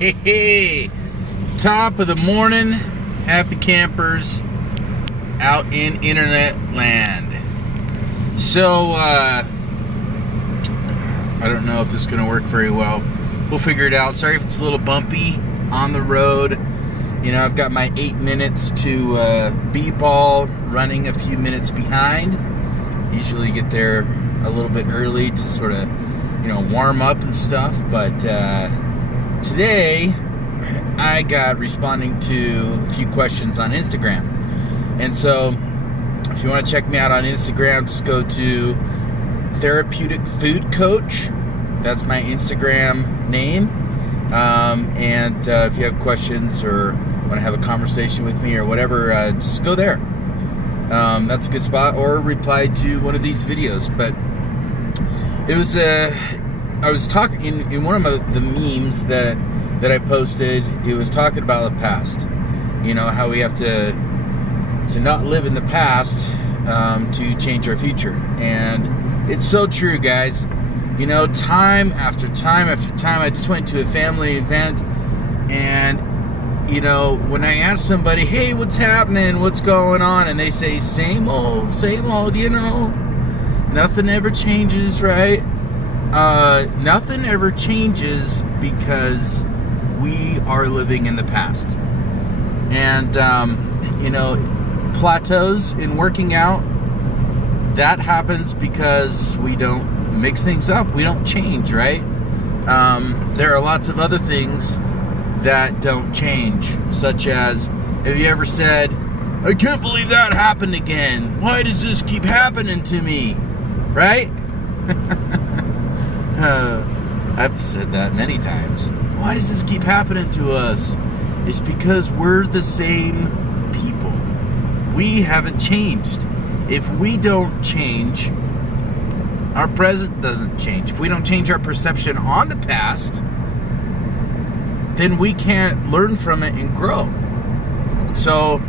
Hey, top of the morning, happy campers out in internet land. So, I don't know if this is going to work very well. We'll figure it out. Sorry if it's a little bumpy on the road. You know, I've got my 8 minutes to B-ball running a few minutes behind. Usually get there a little bit early to sort of, you know, warm up and stuff. But today, I got responding to a few questions on Instagram. And so, if you want to check me out on Instagram, just go to Therapeutic Food Coach. That's my Instagram name. And if you have questions or want to have a conversation with me or whatever, just go there. That's a good spot, or reply to one of these videos. But it was I was talking in one of the memes that I posted. It was talking about the past. You know, how we have to not live in the past to change our future. And it's so true, guys. You know, time after time after time, I just went to a family event, and you know, when I ask somebody, hey, what's happening, what's going on, and they say, same old, you know, nothing ever changes, right? Nothing ever changes because we are living in the past. And, you know, plateaus in working out, that happens because we don't mix things up. We don't change, right? There are lots of other things that don't change, such as, have you ever said, I can't believe that happened again. Why does this keep happening to me? Right? I've said that many times. Why does this keep happening to us? It's because we're the same people. We haven't changed. If we don't change, our present doesn't change. If we don't change our perception on the past, then we can't learn from it and grow. So,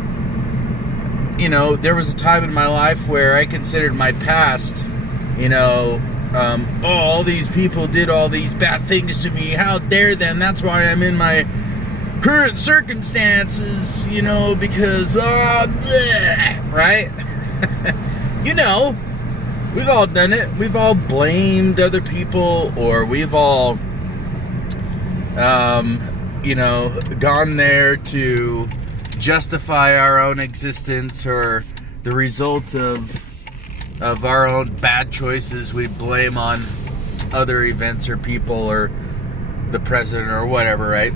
you know, there was a time in my life where I considered my past, you know, all these people did all these bad things to me. How dare them? That's why I'm in my current circumstances, you know, because, right? You know, we've all done it. We've all blamed other people, or we've all, you know, gone there to justify our own existence or the result of our own bad choices. We blame on other events or people or the president or whatever, right?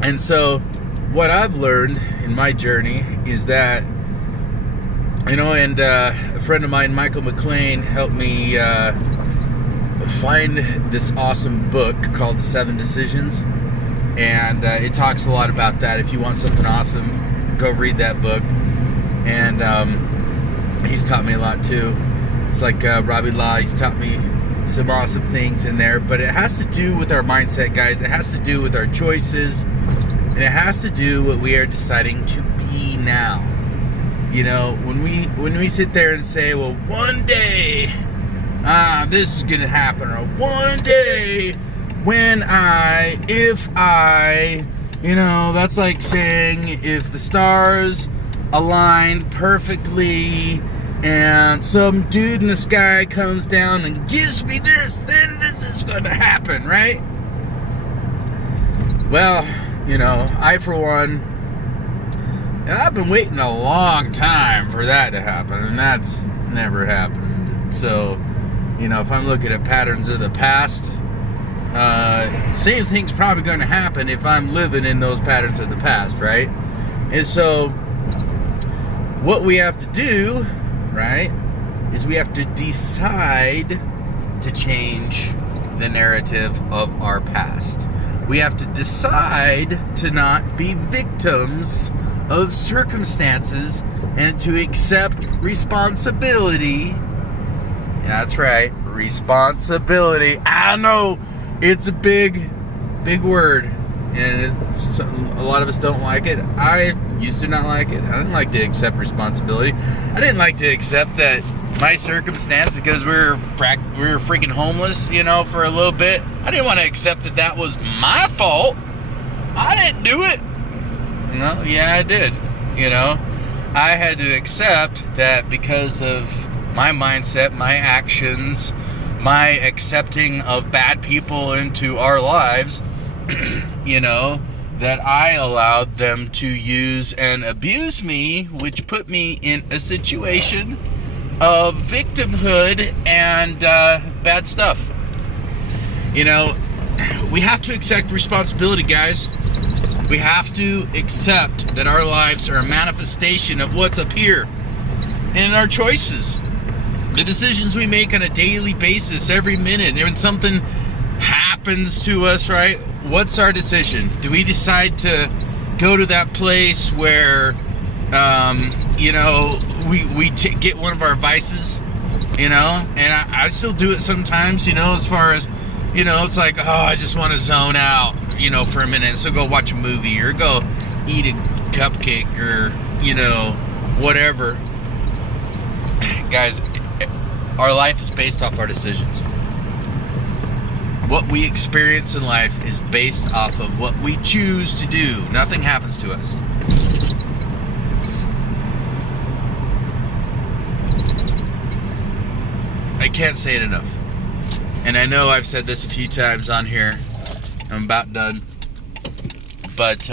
And so what I've learned in my journey is that, you know, and a friend of mine, Michael McLean, helped me find this awesome book called 7 Decisions. And it talks a lot about that. If you want something awesome, go read that book. And he's taught me a lot too. It's like Robbie Law, he's taught me some awesome things in there. But it has to do with our mindset, guys. It has to do with our choices. And it has to do with what we are deciding to be now. You know, when we sit there and say, well, one day, this is going to happen. Or one day, if I, you know, that's like saying if the stars aligned perfectly and some dude in the sky comes down and gives me this, then this is going to happen, right? Well, you know, I, for one, I've been waiting a long time for that to happen, and that's never happened. So, you know, if I'm looking at patterns of the past, same thing's probably going to happen if I'm living in those patterns of the past, right? And so, what we have to do, right, is we have to decide to change the narrative of our past. We have to decide to not be victims of circumstances and to accept responsibility. Yeah, that's right, responsibility. I know it's a big word, and a lot of us don't like it. I used to not like it. I didn't like to accept responsibility. I didn't like to accept that my circumstance, because we were freaking homeless, you know, for a little bit. I didn't want to accept that was my fault. didn't do it. Yeah, I did. I had to accept that because of my mindset, my actions, my accepting of bad people into our lives, that I allowed them to use and abuse me, which put me in a situation of victimhood and bad stuff. We have to accept responsibility, guys. We have to accept that our lives are a manifestation of what's up here and our choices. The decisions we make on a daily basis, every minute. And when something happens to us, right? What's our decision? Do we decide to go to that place where, we get one of our vices, And I still do it sometimes, as far as, it's like, oh, I just want to zone out, for a minute. So go watch a movie or go eat a cupcake or, whatever. Guys, our life is based off our decisions. What we experience in life is based off of what we choose to do. Nothing happens to us. I can't say it enough. And I know I've said this a few times on here. I'm about done. But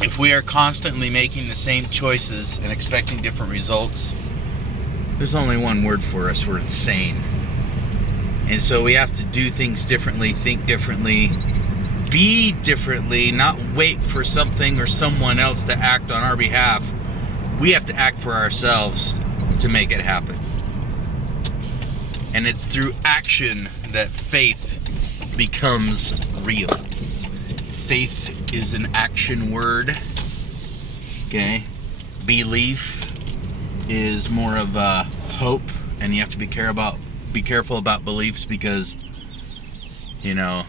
if we are constantly making the same choices and expecting different results, there's only one word for us. We're insane. And so we have to do things differently, think differently, be differently, not wait for something or someone else to act on our behalf. We have to act for ourselves to make it happen. And it's through action that faith becomes real. Faith is an action word. Okay? Belief is more of a hope, and you have to be careful about beliefs because, a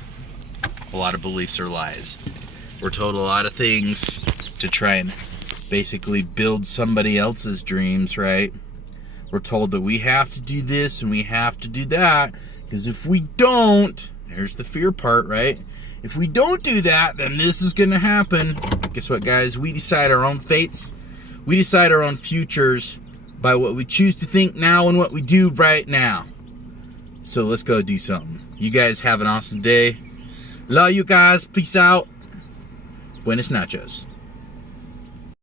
lot of beliefs are lies. We're told a lot of things to try and basically build somebody else's dreams, right? We're told that we have to do this and we have to do that, because if we don't, here's the fear part, right? If we don't do that, then this is going to happen. Guess what, guys? We decide our own fates. We decide our own futures by what we choose to think now and what we do right now. So let's go do something. You guys have an awesome day. Love you guys. Peace out. Buenos nachos.